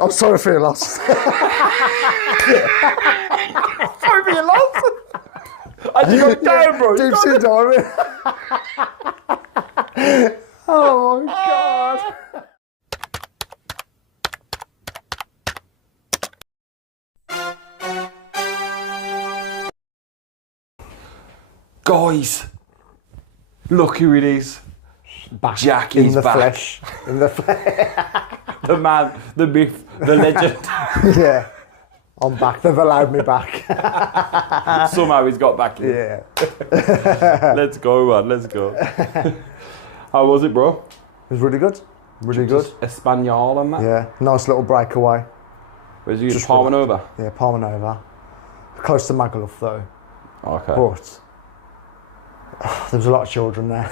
I'm sorry for your loss. Sorry for your loss. And you got down, bro. Deep sea diving. Oh my God. Guys, look who it is. Back Jack in is the back. flesh. In the flesh. The man, the myth, the legend. Yeah. I'm back. They've allowed me back. Somehow he's got back in. Yeah. Let's go, man. Let's go. How was it, bro? It was really good. Really good. Espanol and that? Yeah. Nice little breakaway. Where's you? Just Palma Nova? Yeah, Palma Nova. Close to Magaluf though. Okay. But there was a lot of children there.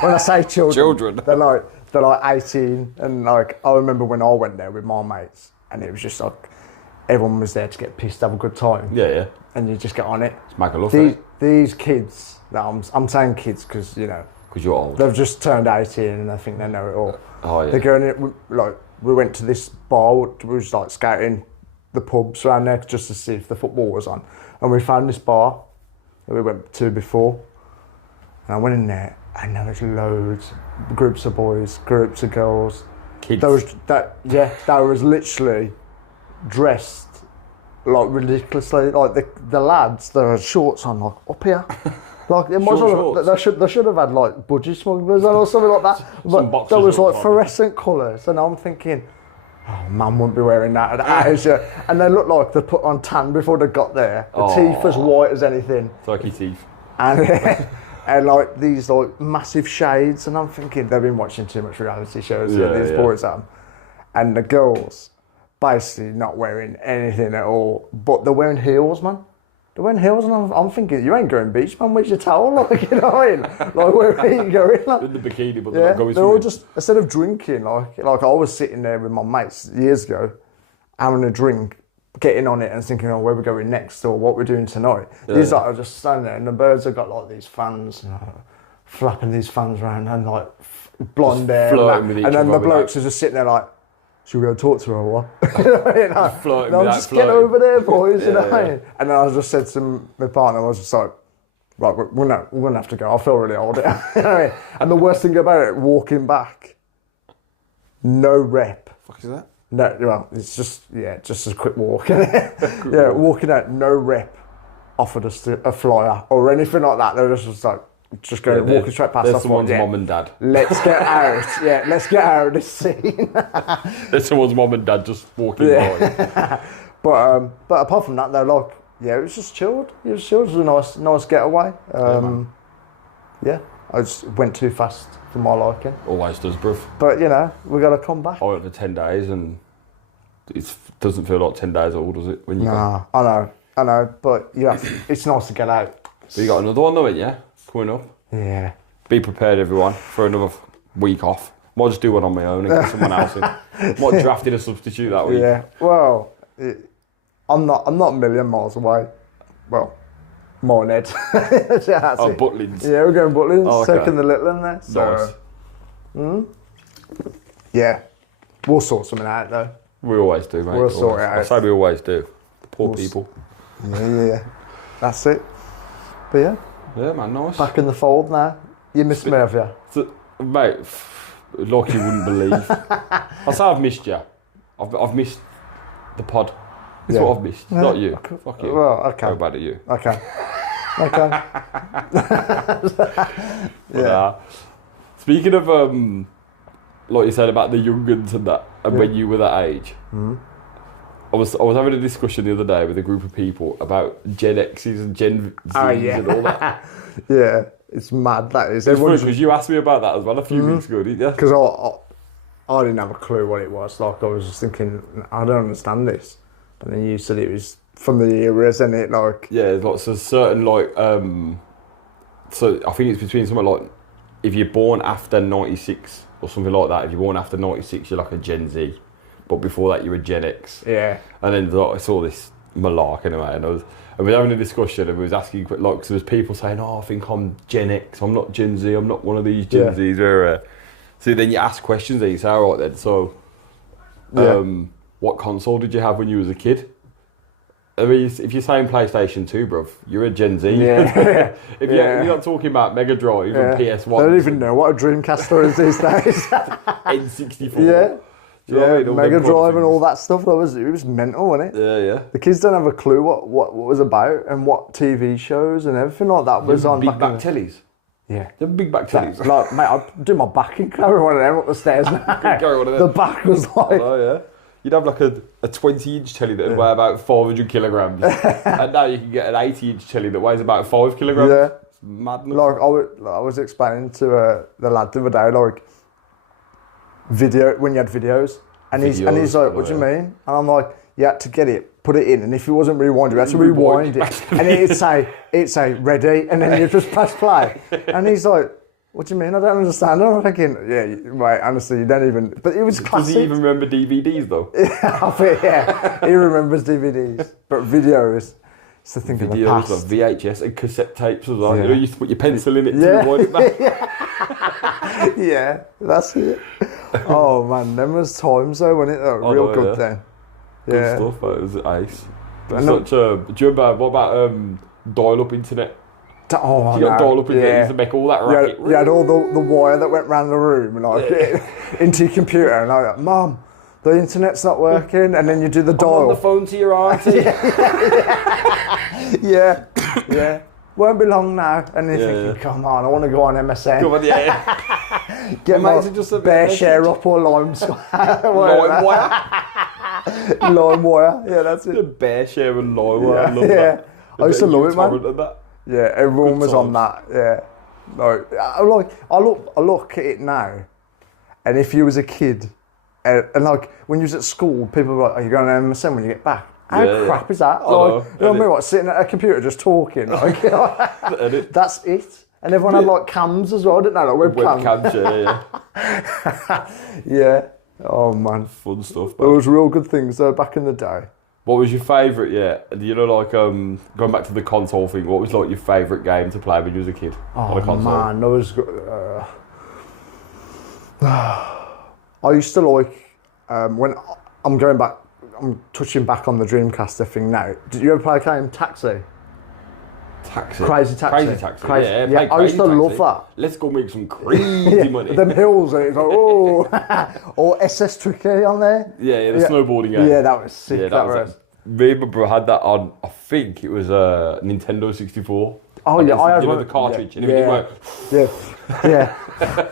When I say children, they're like 18, and like I remember when I went there with my mates, and it was just like everyone was there to get pissed, have a good time. Yeah, yeah. And you just get on it. It's Magaluf. These kids, I'm saying kids because you know Because you're old. they've just turned 18 and I think they know it all. Oh yeah. They're going in, like we went to this bar, we was like scouting the pubs around there just to see if the football was on, and we found this bar that we went to before. And I went in there, and there was loads, groups of boys, groups of girls. Kids. They was literally dressed like ridiculously. Like the lads, there had shorts on like up here. Like it might as well, they should have had like budgie smugglers on or something like that. But there was like fluorescent colours, and I'm thinking, oh, man wouldn't be wearing that at Asia. And they looked like they put on tan before they got there. The teeth as white as anything. Turkey teeth. And and like these like massive shades, and I'm thinking they've been watching too much reality shows. These boys have, and the girls basically not wearing anything at all, but they're wearing heels, man. They're wearing heels, and I'm thinking you ain't going beach, man. Where's your towel? Like, you know what I mean? Like where are you going? Like, In the bikini, but they're not going they're all swimming. just instead of drinking, like I was sitting there with my mates years ago, having a drink, getting on it and thinking, oh, where we're going next or what we're doing tonight. Yeah. These are just standing there, and the birds have got like these fans, flapping these fans around, and like blonde hair, and then the blokes are just sitting there like, should we go talk to her or what? Flirting I'm without just flirting. get over there, boys. You know what I mean? And then I just said to my partner, I was just like, right, we're gonna have to go. I feel really old. You know what I mean? And the worst thing about it, walking back, no rep. What the fuck is that? No, well, it's just a quick walk. Walking out, no rep offered us a flyer or anything like that. They were just like, just going walking straight past us. There's someone's mum and dad. Let's get out. Yeah, let's get out of this scene. There's someone's mum and dad just walking by. But apart from that, they're like, yeah, it was just chilled. It was chilled. It was a nice getaway. I just went too fast for my liking. Always does, bruv. But you know, we got to come back. I went for 10 days and it doesn't feel like 10 days old, does it? When you Nah, I know, but yeah, it's nice to get out. But you got another one though, ain't you? Coming up. Yeah. Be prepared, everyone, for another week off. Might just do one on my own and get someone else in. Might drafted a substitute that week. Yeah. Well, I'm not a million miles away. Well, more Ned. Butlins. Yeah, we're going Butlins. Oh, okay. Taking the little in there. So, Nice. Yeah, we'll sort something out though. We always do, mate. We'll sort it out. I say we always do. The poor people. Yeah. That's it. But yeah, Yeah, man, nice. back in the fold now. You missed me, have you? So, mate, like you wouldn't believe. I say I've missed you. I've missed the pod. That's what I've missed. Not you. Fuck you. Well, okay. How bad are you? Okay. Speaking of, like you said about the young'uns and that, and when you were that age, I was having a discussion the other day with a group of people about Gen X's and Gen Z's and all that. Yeah, it's mad that is. It's funny because you asked me about that as well a few weeks ago, didn't you? Because I didn't have a clue what it was. Like I was just thinking, I don't understand this. But then you said it was from the era, isn't it? Like Yeah, like so certain like so I think it's between something like if you're born after 96 or something like that. If you're born after 96, you're like a Gen Z, but before that you're a Gen X. Yeah. And then like, I saw this malark anyway, and we were having a discussion, and we was asking like, so there's people saying, "Oh, I think I'm Gen X. I'm not Gen Z. I'm not one of these Gen Zs." So then you ask questions, and you say, "All right, then." So, what console did you have when you was a kid? I mean, if you're saying PlayStation 2, bruv, you're a Gen Z. Yeah. If you're not talking about Mega Drive and PS1. They don't even know what a Dreamcast is these days. N64. Yeah. Do you know what I mean? All Mega them kind of Drive and things. all that stuff. It was mental, wasn't it? Yeah. The kids don't have a clue what was about and what TV shows and everything like that was on. Big back tellies. Yeah. The big back tellies. Like, mate, I'd do my back and carry one of them up the stairs now. Carry one of them. The back was like... Oh, yeah. You'd have like a 20-inch telly that would weigh about 500 kilograms. And now you can get an 80-inch telly that weighs about 5 kilograms. Yeah. It's madness. Like, I was explaining to the lad the other day, like, when you had videos. And he's like, what do you mean? And I'm like, you had to get it, put it in, and if it wasn't rewinded, you had to rewind it. And it'd say ready, and then you just press play. And he's like, what do you mean? I don't understand. I'm thinking, yeah, right, honestly, you don't even... But it was classic. Does he even remember DVDs, though? I think, yeah, he remembers DVDs. But videos, it's the thing of the past. Videos, like VHS and cassette tapes as well. Yeah. You know, you used to put your pencil in it to rewind it back. Yeah, that's it. Oh, man, them was times, though, wasn't it? Real good then. Good stuff, that was ice. Do you remember, what about dial-up internet? Oh, you got dial-up internet, you used to make all that racket. You had all the wire that went round the room and into your computer, and I was like, Mum, the internet's not working, and then you do the dial. I'm on the phone to your auntie. Yeah. Won't be long now. And you're thinking, come on, I want to go on MSN. Come on, yeah. Get my bear share up or lime wire. Lime wire, yeah, that's it. The bear share and lime wire, I love that. I used to love it, man. Yeah, everyone was on that. Yeah, I look at it now, and if you was a kid, and like when you was at school, people were like, "Are you going to MSN when you get back?" How crap is that? You know what I mean? What, sitting at a computer just talking? Like, that's it. And everyone had like cams as well, didn't they? Like webcams. Yeah. Oh man, fun stuff. There was real good things though back in the day. What was your favourite? You know, like going back to the console thing. What was like your favourite game to play when you was a kid on a console? Man, there was. I used to like when I'm going back. I'm touching back on the Dreamcaster thing now. Did you ever play a game Taxi? Crazy Taxi. Yeah, I used to love that. Let's go make some crazy money. Them hills, and it's like, oh, or SS Tricky on there. Yeah, the snowboarding game. Yeah, that was sick. Yeah, that was. Me and my brother had that on. I think it was a Nintendo 64. Oh yeah, I had one. The cartridge, and everything went. Yeah.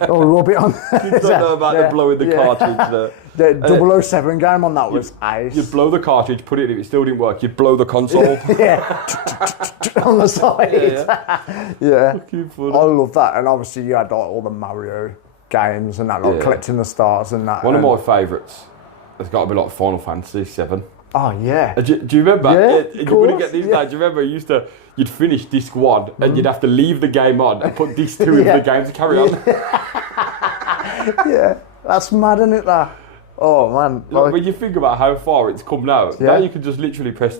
Oh, rub it on. You don't know about the blowing the cartridge. The 007 game on that was ice. You'd blow the cartridge, put it in, if it still didn't work, you'd blow the console. On the side. Yeah. Fucking funny. I love that, and obviously you had like all the Mario games and that, like collecting the stars and that. One of my favourites has got to be like Final Fantasy 7. Oh yeah. Do you remember? Yeah, you wouldn't get these days. Do you remember? You'd finish disc 1 and you'd have to leave the game on and put disc 2 in the game to carry on. Yeah, that's mad, isn't it? That. Oh man. Like, when you think about how far it's come now, now you can just literally press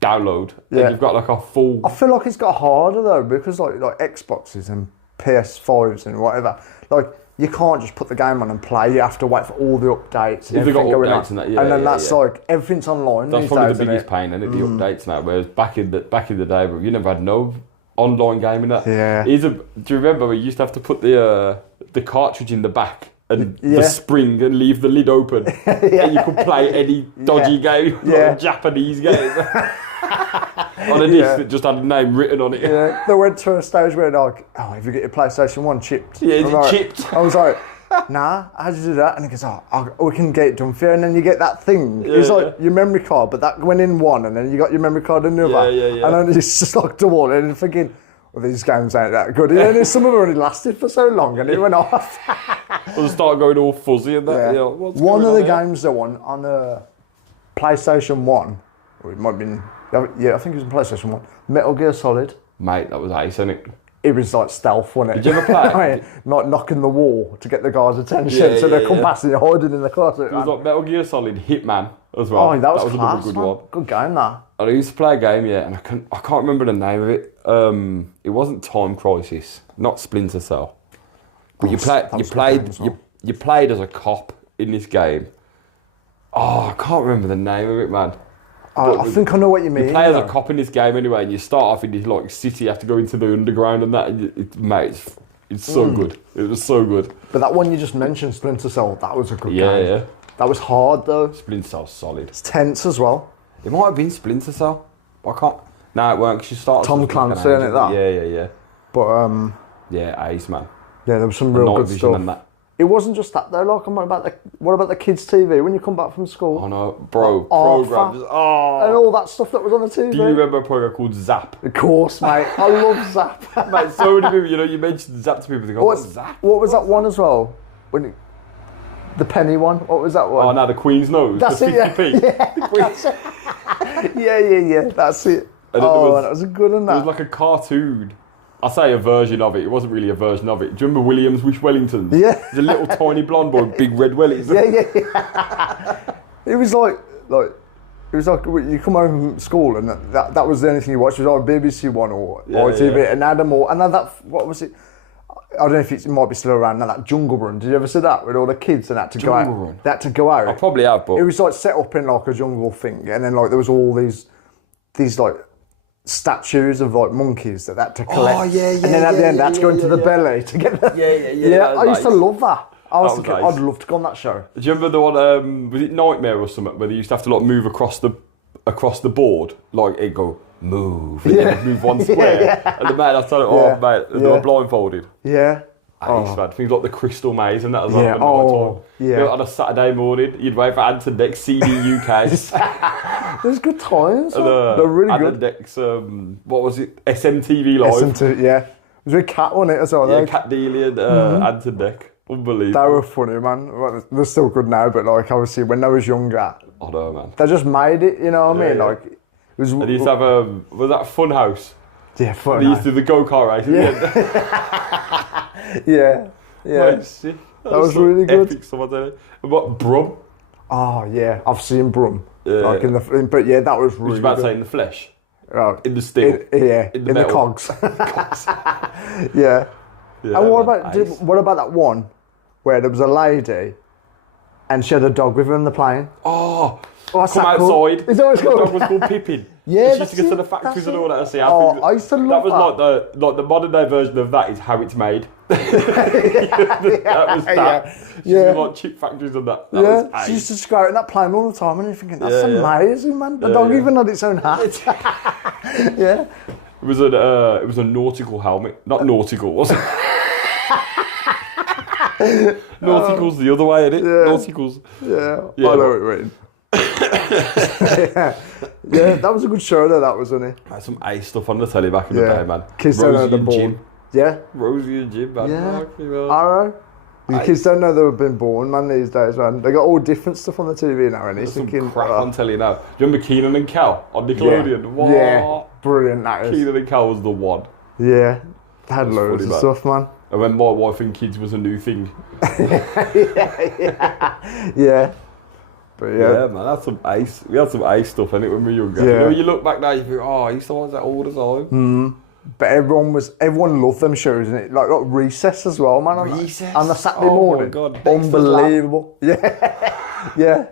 download and you've got like a full. I feel like it's got harder though, because like Xboxes and PS5s and whatever, like you can't just put the game on and play. You have to wait for all the updates and everything going on. And then that's like everything's online. That's probably the biggest pain, isn't it? The updates now. Whereas back in the day, you never had no online gaming. That do you remember we used to have to put the cartridge in the back and the spring and leave the lid open, and you could play any dodgy game, like Japanese game. On a disc that just had a name written on it. Yeah, they went to a stage where they're like, oh, if you get your PlayStation 1 chipped. Yeah, is it chipped? I was like, nah, how'd you do that? And he goes, we can get it done for you. And then you get that thing. It's like your memory card, but that went in one, and then you got your memory card in the other. Yeah. And then it's just like double, and you're thinking, well, these games ain't that good. And some of them only lasted for so long, and it went off. It'll start going all fuzzy and that. Yeah. One of the games though on PlayStation 1, or it might have been. Yeah, I think it was on PlayStation 1. Metal Gear Solid. Mate, that was ace, innit? It was like stealth, wasn't it? Did you ever play? Not knocking the wall to get the guys' attention, so they come past and you're hiding in the closet. It was like Metal Gear Solid Hitman as well. Oh, that was class, another good man. one. Good game, that. I used to play a game, and I can't remember the name of it. It wasn't Time Crisis, not Splinter Cell. But you played as a cop in this game. Oh, I can't remember the name of it, man. I think I know what you mean. You play as you a know. cop in this game anyway, and you start off in this like city, you have to go into the underground and that. And mate, it's so good. It was so good. But that one you just mentioned, Splinter Cell, that was a good Yeah, game. yeah. That was hard though. Splinter Cell's solid. It's tense as well. It might have been Splinter Cell. I can't. No, it weren't. 'Cause you started. Tom Clancy, innit, that? Yeah. But Yeah, Ace, man. yeah, there was some The real night good vision stuff. and that. It wasn't just that though. Like, what about the kids' TV when you come back from school? Oh no, bro, Oh, programs. and Oh. all that stuff that was on the TV. Do you remember a program called Zap? Of course, mate. I love Zap. Mate, so many people, you know, you mentioned Zap to people, they go, what's What's, Zap? what was that one as well? The penny one. What was that one? Oh, now the Queen's Nose, That's the it, yeah. 50p. The Queen's- Yeah. That's it. And then there was- that was a good one. There was That. like a cartoon. I say a version of it. It wasn't really a version of it. Do you remember Williams Wish Wellingtons? Yeah. There's a little tiny blonde boy with big red wellies. Yeah. It was like it was like you come home from school and that was the only thing you watched. It was like BBC One or ITV yeah. and Adam or and then that what was it? I don't know if it might be still around now. That Jungle Run. Did you ever see that with all the kids and had to go Jungle out? Run? They had to go out. I probably have, but It was like set up in like a jungle thing, and then like there was all these like statues of like monkeys that they had to collect. Oh, yeah, And then at the end, they had to go into the yeah. belly to get the. Yeah, that I was used to nice. love that. I was That was thinking, nice. I'd love to go on that show. do you remember the one, was it Nightmare or something, where they used to have to like move across the board? Like, it'd go, move, and then it'd move one square. And the man, I told it, Yeah. mate, they were blindfolded. Yeah. Ace, man. Things like the Crystal Maze and that as well. Yeah, at night time. yeah. You know, on a Saturday morning, you'd wait for Anton Deck's CD UK. There's good times. and, They're really Anton good. Deck's, what was it? SMTV Live. SMT, yeah. It was with Cat on it as well. Yeah, They- Cat Dealey and Anton Deck. Unbelievable. They were funny, man. Well, they're still good now, but like obviously when they was younger, I know, man. they just made it. You know what I mean? Yeah. Like it was. And they used to have, was that Funhouse? Yeah, fun. They used to do the go-kart race. Yeah. That was really good. Epic stuff, I tell you. And what, Brum? Oh yeah, I've seen Brum. Yeah. Like but yeah, that was I was really about to good. say in the flesh. Oh, In the steel. yeah, In the in the metal. cogs. Yeah. Yeah, And what man, about ace. what about that one where there was a lady and she had a dog with her in the plane? Oh, What's come that called? outside. Is that what it's The dog called? was called Pippin. Yeah, And she used to that's go to it, the factories that's and all that and see Oh, how things. I used to love that was that. like the modern day version of that is how it's made. That was that. She Yeah. used to like chip factories and that. That Yeah, was she used ace. to just go out in that plane all the time and you're thinking, that's Yeah, yeah. amazing, man. The Yeah, dog yeah. even had its own hat. Yeah. It was a nautical helmet, not nautical, was it? Nautical's the other way, isn't it? Yeah. Nautical's. Yeah, Yeah, I know what you mean. yeah, that was a good show though, that was, wasn't it? Had some ace stuff on the telly back in the Yeah. day, man. Kids don't know Rosie they're and born. Jim. Yeah, Rosie and Jim, man. Yeah. Fucking hell. I know. The Aye. kids don't know they've been born, man, these days, man. They got all different stuff on the TV now, and he's Some thinking, crap oh, on telly now. Do you remember Keenan and Kel on Nickelodeon? What? yeah, brilliant, that is. Keenan and Kel was the one. Yeah, they had That's loads funny, of man. stuff, man. And when My Wife and Kids was a new thing. Yeah. But Yeah, yeah, man, that's some ace. We had some ace stuff, innit, when we were younger. Yeah. You know, you look back now, you think, oh, I used to watch that all the time. but everyone loved them shows, and it like Recess as well, man. Recess? On the Saturday Oh my morning. God, Dexter's Unbelievable. Yeah, yeah.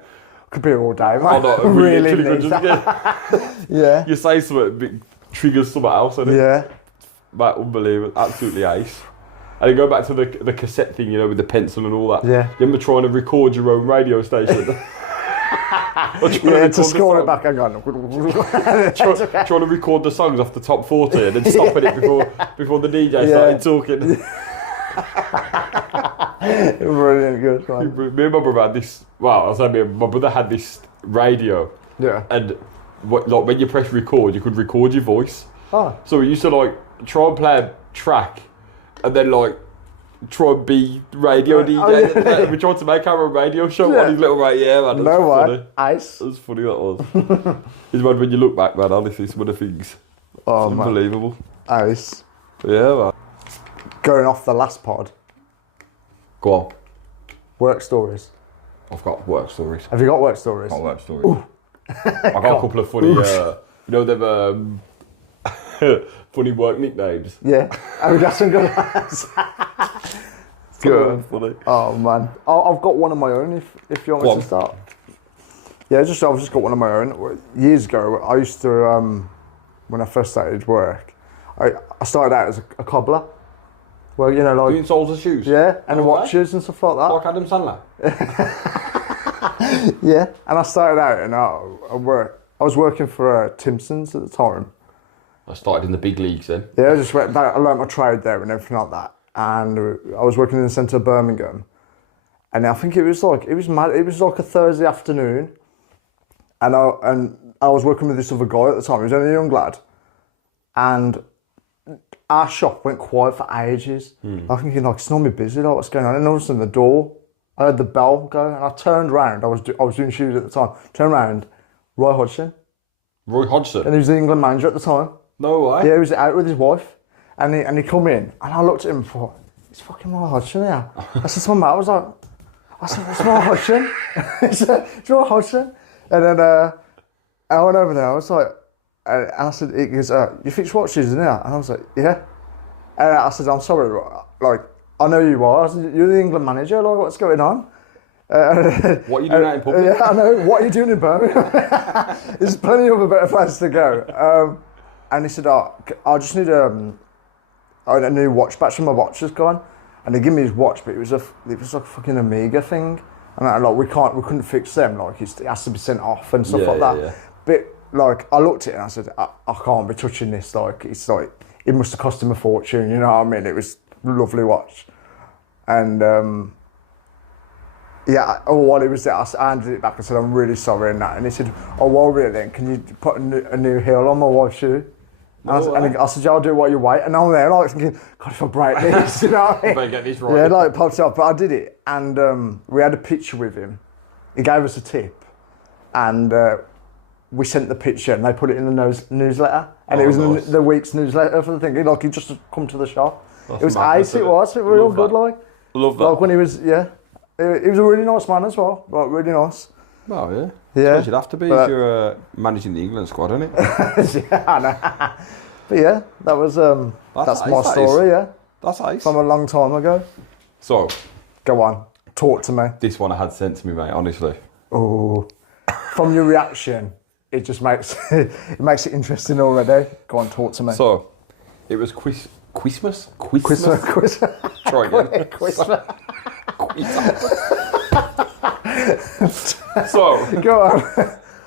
Could be here all day, man. Oh, no, really really needs good. that. Yeah, You say something, it triggers something else, innit? yeah. Mate, unbelievable. Absolutely ace. And then go back to the cassette thing, you know, with the pencil and all that. Yeah. You remember trying to record your own radio station? Yeah, to score it back, hang on. Trying to record the songs off the top 40 and then stopping it before the DJ started talking. Brilliant, good, man. Me and my brother had this. Well, I'll say my brother had this radio, Yeah. and like when you press record, you could record your voice. Oh, So we used to like try and play a track, and then like try and be radio DJ. Oh, yeah. We tried to make our own radio show Yeah. on his little radio. Yeah, man, that's no funny. way. Ice. That's funny. That was. It's mad when you look back, man. Honestly, some of the things. Oh, It's man. unbelievable. Ice. Yeah, man. Going off the last pod, Go on. work stories. I've got work stories. Have you got work stories? Work stories. I got a couple of funny. You know them funny work nicknames. Yeah. Have you got some good ones? Good. Funny. Oh, man. I've got one of my own if you want me Go to on. start. Yeah, I've just got one of my own. Years ago, I used to, when I first started work, I started out as a cobbler. Well, you know, like... Doing soles of shoes? Yeah, and watches and stuff like that. Like Adam Sandler? Yeah, and I started out and I was working for Timpson's at the time. I started in the big leagues then. Yeah, I just went back, I learnt my trade there and everything like that. And I was working in the centre of Birmingham. And I think it was like a Thursday afternoon. And I was working with this other guy at the time. He was only a young lad. And our shop went quiet for ages. I'm thinking, like, it's normally busy, like, what's going on? And all of a sudden, the door, I heard the bell go, and I turned round. I was doing shoes at the time. Turned round, Roy Hodgson. Roy Hodgson? And he was the England manager at the time. No way. Yeah, he was out with his wife. And he come in, and I looked at him and thought, it's fucking Roy Hodgson here. I said to my mate, I said, what's Roy Hodgson? He said, it's Roy Hodgson. And then I went over there, I was like, and I said, he goes, you fix watches, isn't it? And I was like, yeah. And I said, I'm sorry, like, I know you are. I said, you're the England manager, like, what's going on? What are you doing out in public? Yeah, I know, what are you doing in Birmingham? There's plenty of a better place to go. And he said, I just need a new watch batch from my watch has gone. And they give me his watch, but it was like a fucking Omega thing. And we couldn't fix them, like, it has to be sent off and stuff like that. Yeah. But, like, I looked at it and I said, I can't be touching this, like, it's like, it must have cost him a fortune, you know what I mean? It was a lovely watch. And, while he was there, I handed it back and said, I'm really sorry and that. And he said, oh, well, really, then, can you put a new heel on my wife's shoe? And I said, yeah, I'll do what you wait. And I'm there, like, thinking, God, if I break this, you know what I mean? I better get this right. Yeah, like, it popped up. But I did it. And we had a picture with him. He gave us a tip. And we sent the picture and they put it in the newsletter. And it was nice. The week's newsletter for the thing. Like, he'd just come to the shop. It was ace, it was. It was real good, like. Love that. Like, when he was, he was a really nice man as well. Like, really nice. Oh, yeah. Yeah. I suppose you'd have to be if you're managing the England squad, isn't it? Yeah, I know. But yeah, that was that's my story, yeah. That's ace. From a long time ago. So, go on, talk to me. This one I had sent to me, mate, honestly. Oh, from your reaction, it just makes it makes it interesting already. Go on, talk to me. So, it was Christmas. Try again. Christmas. So, go on.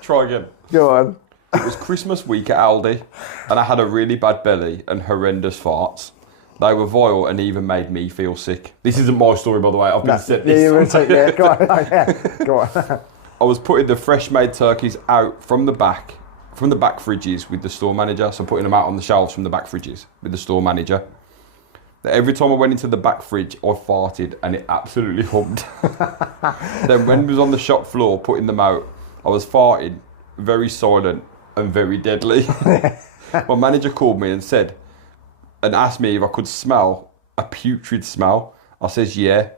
Try again. Go on. It was Christmas week at Aldi, and I had a really bad belly and horrendous farts. They were vile and even made me feel sick. This isn't my story, by the way. I've been sent this. Yeah, go on. Yeah, go on. I was putting the fresh-made turkeys out from the back fridges with the store manager. So putting them out on the shelves from the back fridges with the store manager. Every time I went into the back fridge, I farted and it absolutely hummed. Then when I was on the shop floor putting them out, I was farting, very silent and very deadly. My manager called me and asked me if I could smell a putrid smell. I says, yeah.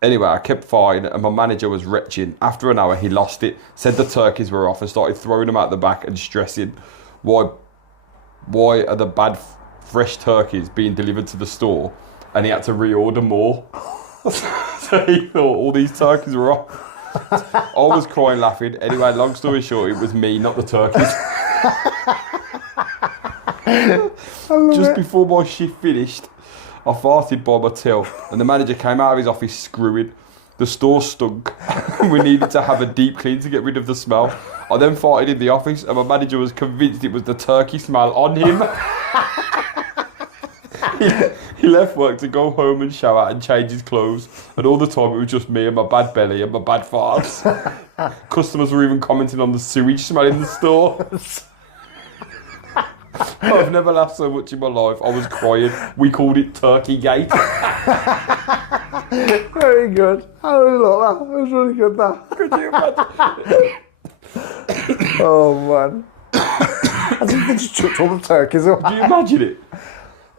Anyway, I kept farting and my manager was retching. After an hour, he lost it, said the turkeys were off and started throwing them out the back and stressing why are the bad fresh turkeys being delivered to the store, and he had to reorder more. So he thought all these turkeys were off. I was crying laughing. Anyway, long story short, it was me, not the turkeys. Just before my shift finished, I farted by my till, and the manager came out of his office screwing. The store stunk. We needed to have a deep clean to get rid of the smell. I then farted in the office, and my manager was convinced it was the turkey smell on him. He left work to go home and shower and change his clothes, and all the time it was just me and my bad belly and my bad farts. Customers were even commenting on the sewage smell in the store. I've never laughed so much in my life. I was crying. We called it Turkey Gate. Very good. I really like that. It was really good, that. Could you imagine? Oh, man. I think they just chucked all the turkeys off. Do you imagine it?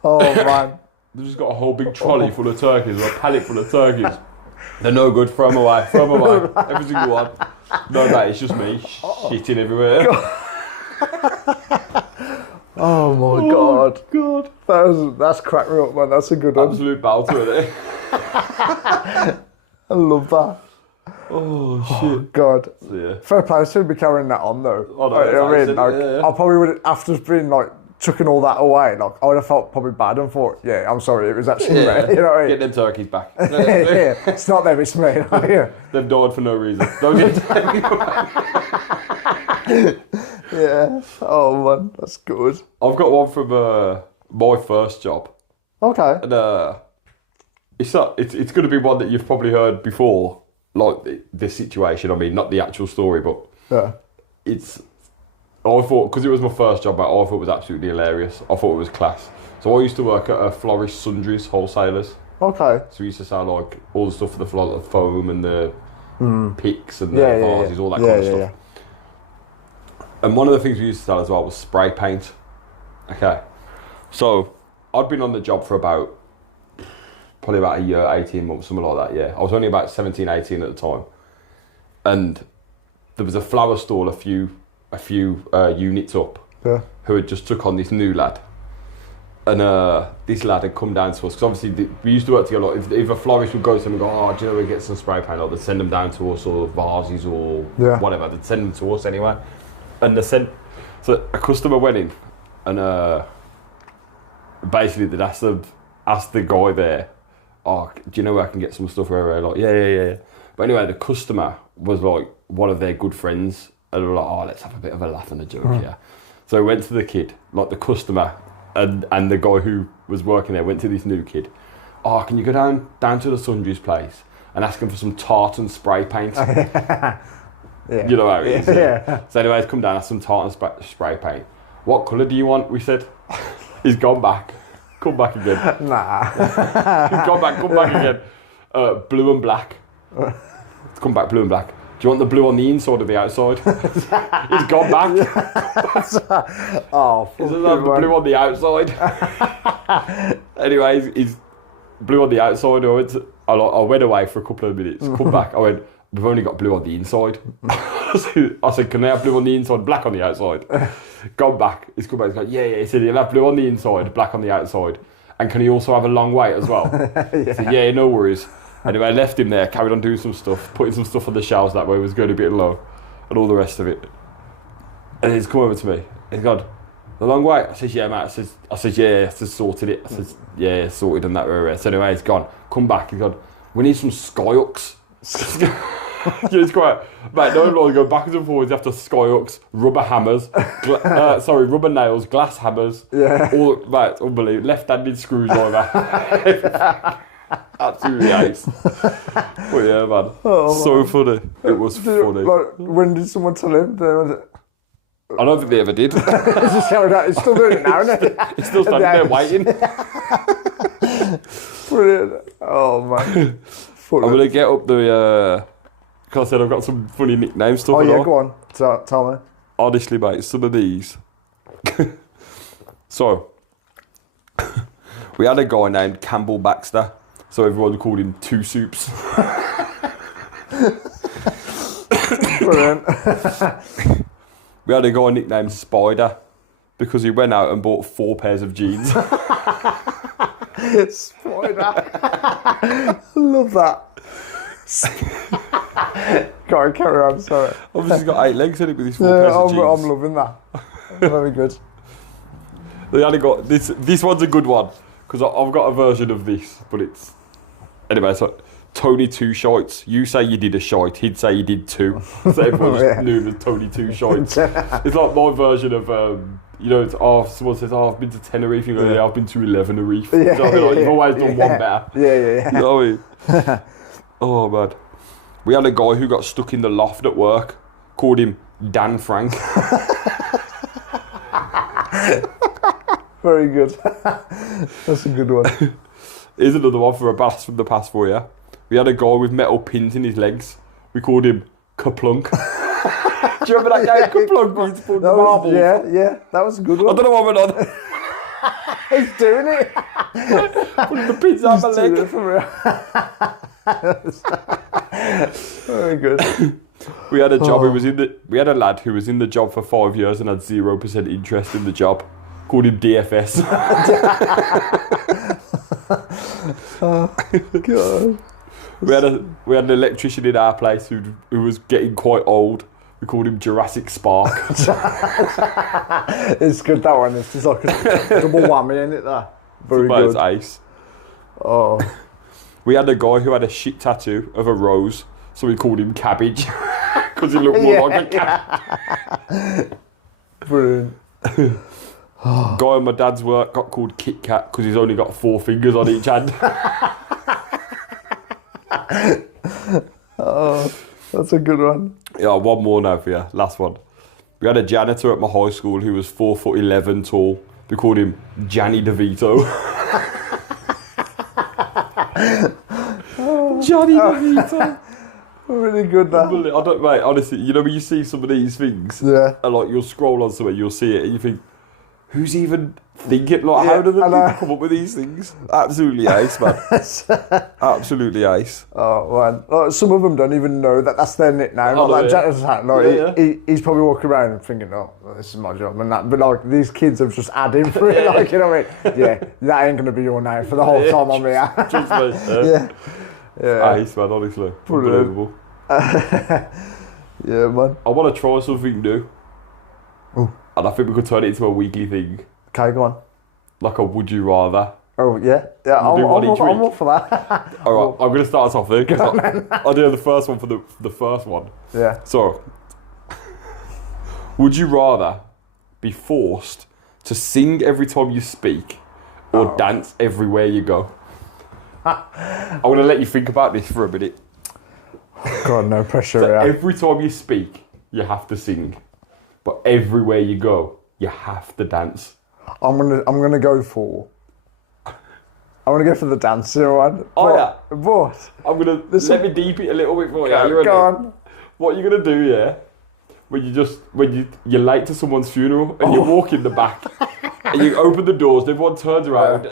Oh, man. They've just got a whole big trolley full of turkeys, or a pallet full of turkeys. They're no good, throw them away, every single one. No, mate, it's just me shitting everywhere. Oh my God. That's cracked me up, man. That's a good one. Absolute belter, isn't it? I love that. Oh shit. God. So, yeah. Fair play to be carrying that on though. Oh, no, Like, you know what I mean? Like, yeah. I probably would, after being like chucking all that away, like I would have felt probably bad and thought, yeah, I'm sorry, it was actually me. You know what I mean? Get them turkeys back. Yeah, it's not them, it's me. Yeah. They've died for no reason. Don't get Yeah. Oh man, that's good. I've got one from my first job. Okay. And it's going to be one that you've probably heard before, like this situation. I mean, not the actual story, but Yeah. I thought, because it was my first job, I thought it was absolutely hilarious. I thought it was class. So I used to work at a Flourish Sundries wholesalers. Okay. So we used to sell like all the stuff for the foam and the picks and the vases, all that kind of stuff. And one of the things we used to sell as well was spray paint. Okay. So I'd been on the job for probably about a year, 18 months, something like that, yeah. I was only about 17, 18 at the time. And there was a flower stall a few units up who had just took on this new lad. And this lad had come down to us, because obviously we used to work together. Like, if a florist would go to them and go, oh, do you know we get some spray paint? Like, they'd send them down to us, or vases or whatever. They'd send them to us anyway. And so a customer went in and basically they'd asked the guy there, oh, do you know where I can get some stuff where like, yeah. But anyway, the customer was like one of their good friends, and they were like, oh, let's have a bit of a laugh and a joke here. So I went to the kid, like the customer, and the guy who was working there went to this new kid. Oh, can you go down to the Sundries place and ask him for some tartan spray paint? Yeah. You know how it is. Yeah. So anyways, come down, have some tartan spray paint. What colour do you want? We said. He's gone back. Come back again. Nah. He's gone back. Come back again. Blue and black. Come back, blue and black. Do you want the blue on the inside or the outside? He's gone back. Oh, He's the blue on the outside. Anyways, he's blue on the outside. I went away for a couple of minutes. Come back. I went, we've only got blue on the inside. I said, can I have blue on the inside, black on the outside? Gone back. He's come back. He's like, yeah. He said, he'll have blue on the inside, black on the outside. And can he also have a long wait as well? I said, yeah, no worries. Anyway, I left him there, carried on doing some stuff, putting some stuff on the shelves that way, was going a bit low, and all the rest of it. And he's come over to me. He's gone, the long wait? I said, yeah, mate. I said, yeah, I said, sorted it. I said, yeah, sorted and that. So anyway, he's gone. Come back. He's gone, we need some skyhooks. It's quite, mate, no one go backwards and forwards after skyhooks, rubber hammers, rubber nails, glass hammers. Yeah. All, mate, unbelievable. Left-handed screwdriver. Absolutely ace. But yeah, man. Oh, so funny. It was funny. Like, when did someone tell him? I don't think they ever did. It's still doing it now, isn't it? It's still standing there waiting. Brilliant. Oh, man. I'm going to get up the... Because I said I've got some funny nickname stuff. Oh, yeah, go on. Tell me. Honestly, mate, some of these. So, we had a guy named Campbell Baxter. So everyone called him Two Soups. Brilliant. We had a guy nicknamed Spider because he went out and bought 4 pairs of jeans. Spider. I love that. Go on, carry on, sorry. Obviously he's got 8 legs in it with his 4 pairs of jeans. I'm loving that. Very good. They only got this one's a good one because I've got a version of this, but it's anyway. So Tony Two Shites. You say you did a shite, he'd say you did 2. So everyone just knew the Tony Two Shites. It's like my version of it's someone says, oh, I've been to Tenerife. You go, yeah, I've been to 11erife. Yeah, so you've always done one better. Yeah. You know what I mean? Oh man, we had a guy who got stuck in the loft at work. Called him Dan Frank. Very good. That's a good one. Here's another one for a blast from the past for you. We had a guy with metal pins in his legs. We called him Kaplunk. Do you remember that game, Kaplunk? Where he's putting marbles? Yeah, that was a good one. I don't know what went on. He's doing it. Putting the pins out my leg. Very good. We had a job. We had a lad who was in the job for 5 years and had 0% interest in the job. Called him DFS. Oh, God. We had an electrician in our place who was getting quite old. We called him Jurassic Spark. It's good, that one. It's just like a double whammy, isn't it? That very good. It's ace. Oh, We had a guy who had a shit tattoo of a rose, so we called him Cabbage because he looked more like a cabbage. brilliant. Guy on my dad's work got called Kit Kat because he's only got 4 fingers on each hand. Oh, that's a good one. Yeah, one more now for you. Last one. We had a janitor at my high school who was 4'11" tall. We called him Janny DeVito. Johnny DeVito. Really good, that. I don't, mate, honestly, you know when you see some of these things, Yeah. and like you'll scroll on somewhere, you'll see it, and you think, who's even thinking? Like, how do the people come up with these things? Absolutely ace, man. Absolutely ace. Oh, man. Like, some of them don't even know that that's their nickname. Oh, Like, yeah. janitor's hat. Like, Yeah, he's probably walking around thinking, oh, this is my job and that. But, like, these kids have just added for it. Like, you know what I mean? Yeah, that ain't going to be your name for the whole time I'm here. Trust me. Yeah. Yeah. Ace, man, honestly. Brilliant. Unbelievable. Yeah, man. I want to try something new. Oh. And I think we could turn it into a weekly thing. Okay, go on. Like a would you rather. Oh, yeah. Yeah, do one each I'm week. up for that. Alright, I'm going to start us off there. I'll do the first one for the first one. Yeah. So, would you rather be forced to sing every time you speak or dance everywhere you go? I want to let you think about this for a minute. God, no pressure. So Yeah. every time you speak, you have to sing. But everywhere you go, you have to dance. I'm gonna go for the dancing one. Oh, yeah. But I'm going to let me deep it a little bit for you. You ready? go on. What you're going to do, yeah, when you're late to someone's funeral and you walk in the back and you open the doors and everyone turns around.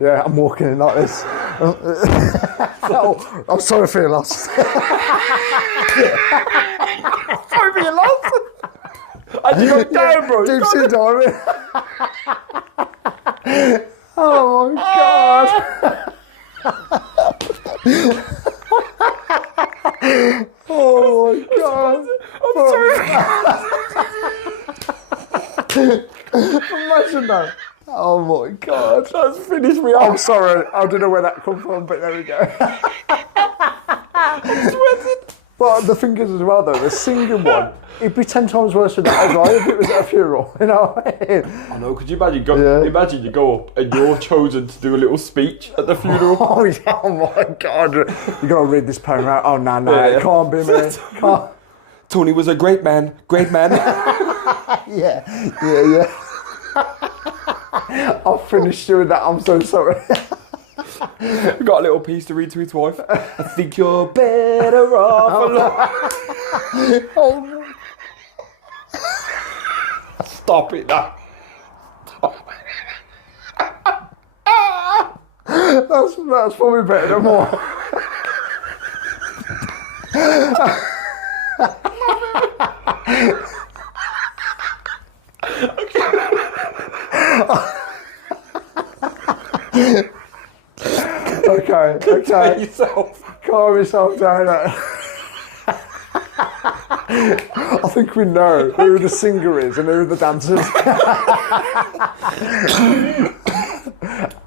Yeah, I'm walking in like this. Oh, I'm sorry for your loss. Sorry for your loss. And you go down, bro. Deep sea diving. Oh my god. Oh my god. I'm sorry. Imagine that. Oh my god. That's finished me I'm off. sorry. I don't know where that come from, but there we go. I'm sweating. But the thing is as well though, the singing one, it'd be 10 times worse than that as well if it was at a funeral, you know what I mean? I know, could you imagine imagine you go up and you're chosen to do a little speech at the funeral? Oh yeah, oh my god. You gotta read this poem out. Oh no, Yeah. it can't be me. Can't. Tony was a great man. Yeah. I'll finish doing that, I'm so sorry. Got a little piece to read to his wife. I think you're better off alone. Oh, Stop it now. that's probably better than more. Okay. Yourself. Calm yourself down. I think we know who the singer is and who the dancers.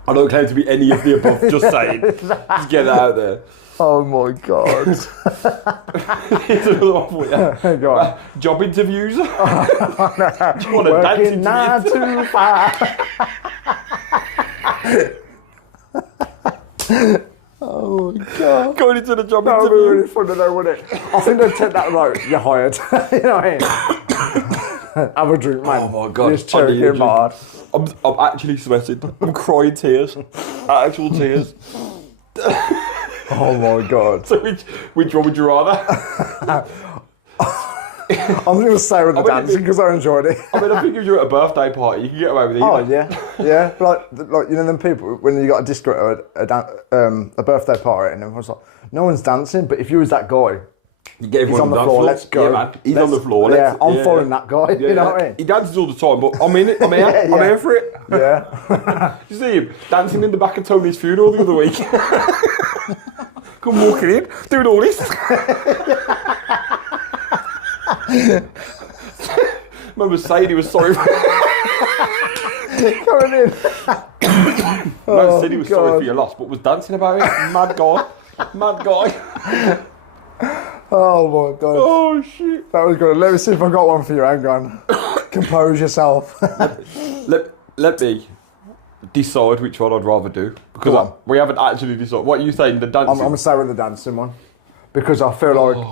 I don't claim to be any of the above, just saying. Just get that out there. Oh my god. Here's another one for you. Go on. Job interviews. Do you want a dance Working 9 interview? to 5. Oh my god. Going into the job That would be interview. really fun to know, wouldn't it? I think they'd take that like, you're hired. You know what I mean? Have a drink, man. Oh my God, Just I need a choking drink. hard. I'm actually sweating. I'm crying tears. Actual tears. Oh my god. So which one would you rather? I'm going to stay with the dancing because I enjoyed it. I mean, I think if you're at a birthday party, you can get away with either. Oh yeah. Like you know, them people when you got a disco at a birthday party and everyone's like, no one's dancing, but if you was that guy, You get he's everyone on the dance floor. Let's go. Yeah, man. He's on the floor. Yeah, I'm following that guy. Yeah, You know what I mean? He dances all the time, but I'm in it. I'm here. Yeah, I'm yeah. here for it. Yeah. You see him dancing in the back of Tony's funeral the other week. Come walking in, doing all this. Remember saying he was sorry for Coming in. Man said he was sorry for your loss, but was dancing about it. Mad guy. Mad guy. Oh my god. Oh shit. That was good. Let me see if I got one for you. Hang on. Compose yourself. Let me decide which one I'd rather do. Because we haven't actually decided. What are you saying, the dancing? I'm going to stay with the dancing one. Because I feel like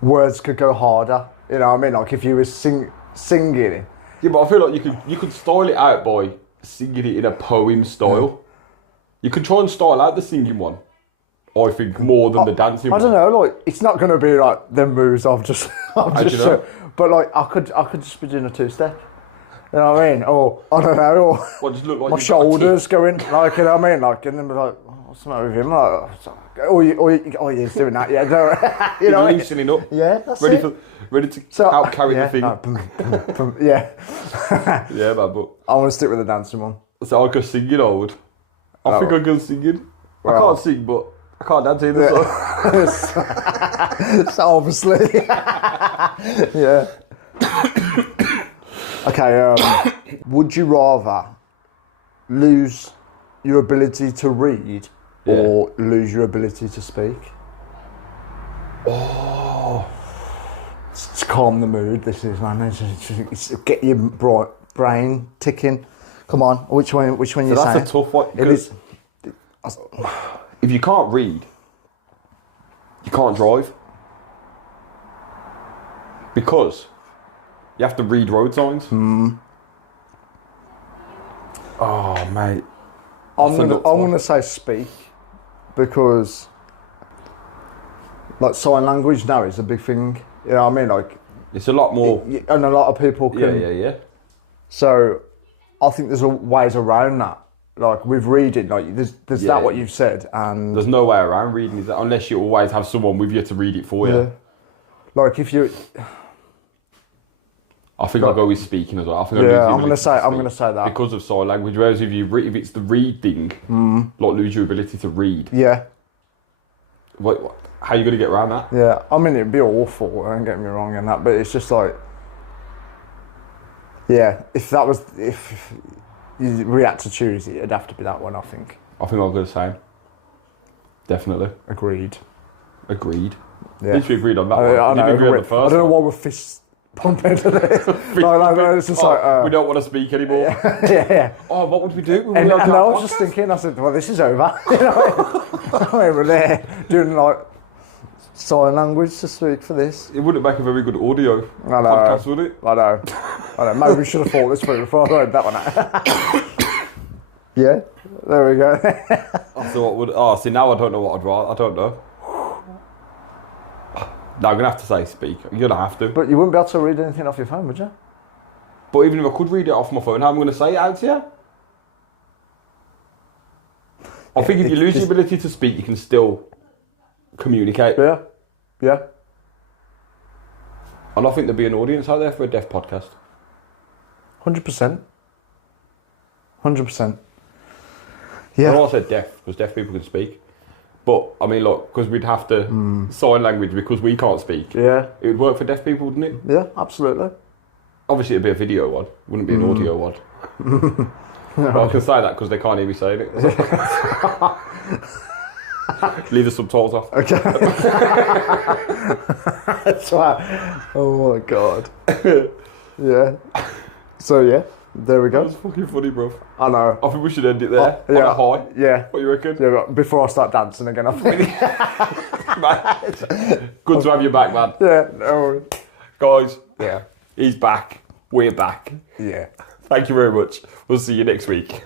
words could go harder. You know what I mean? Like if you were singing it. Yeah, but I feel like you could style it out by singing it in a poem style. Yeah. You could try and style out the singing one. I think more than the dancing one. I don't know, like it's not going to be like them moves I've just but like I could just be doing a two-step. You know what I mean? Or I don't know, or what, just look like my shoulders going like, you know what I mean? Like, and then be like, what's the matter with him? Like, he's doing that, yeah. You know, loosening up. Yeah, that's ready it. Ready to help carry the thing. No, yeah. Yeah, man, but I want to stick with the dancing one. So I go singing old. I think I go singing. I can't sing, but I can't dance either. Yeah. So obviously, yeah. Okay. Would you rather lose your ability to read or lose your ability to speak? Oh. To calm the mood, this is, man. It's get your brain ticking. Come on, which one you saying? That's a tough one. It is. If you can't read, you can't drive. Because you have to read road signs. Oh, mate. I'm gonna say speak, because like sign language now is a big thing. You know what I mean? Like it's a lot more, and a lot of people can. Yeah. So, I think there's ways around that. Like with reading, like there's that what you've said, and there's no way around reading is that unless you always have someone with you to read it for you. Like if you. I think I'll go with speaking as well. I think I'm gonna say that because of sign language. Whereas if it's the read thing, like lose your ability to read. Yeah. What? How are you gonna get around that? Yeah, I mean it'd be awful. Don't get me wrong in that, but it's just like, yeah, if you react to choose it, it'd have to be that one. I think I'll go the same. Definitely. Agreed. Yeah. Literally agreed on that one. I know. Agree on the first I don't know why we're fists pumping to this. No, it's just like... we don't want to speak anymore. Yeah. Oh, what would we do? And I was just thinking, I said, well, this is over. You know, I mean, we're there doing like sign language to speak for this. It wouldn't make a very good audio podcast, would it? I know. Maybe we should have thought this through before I read that one out. Yeah, there we go. See, now I don't know what I'd rather. I don't know. No, I'm going to have to say speak. You're going to have to. But you wouldn't be able to read anything off your phone, would you? But even if I could read it off my phone, how am I going to say it out to you? I think if you lose the ability to speak, you can still communicate. Yeah. And I think there'd be an audience out there for a deaf podcast. 100%. 100%. Yeah. I know I said deaf, because deaf people can speak. But, I mean, look, because we'd have to sign language because we can't speak. Yeah. It would work for deaf people, wouldn't it? Yeah, absolutely. Obviously, it'd be a video one. Wouldn't be an audio one. But I can say that because they can't hear me saying it. Leave the subtitles off. Okay. That's right. Oh, my God. Yeah. So, yeah. There we go. That's fucking funny, bro. I know. I think we should end it there. On a high. Yeah. What do you reckon? Yeah, before I start dancing again, I think. Good to have you back, man. Yeah, no worries. Guys. Yeah. He's back. We're back. Yeah. Thank you very much. We'll see you next week.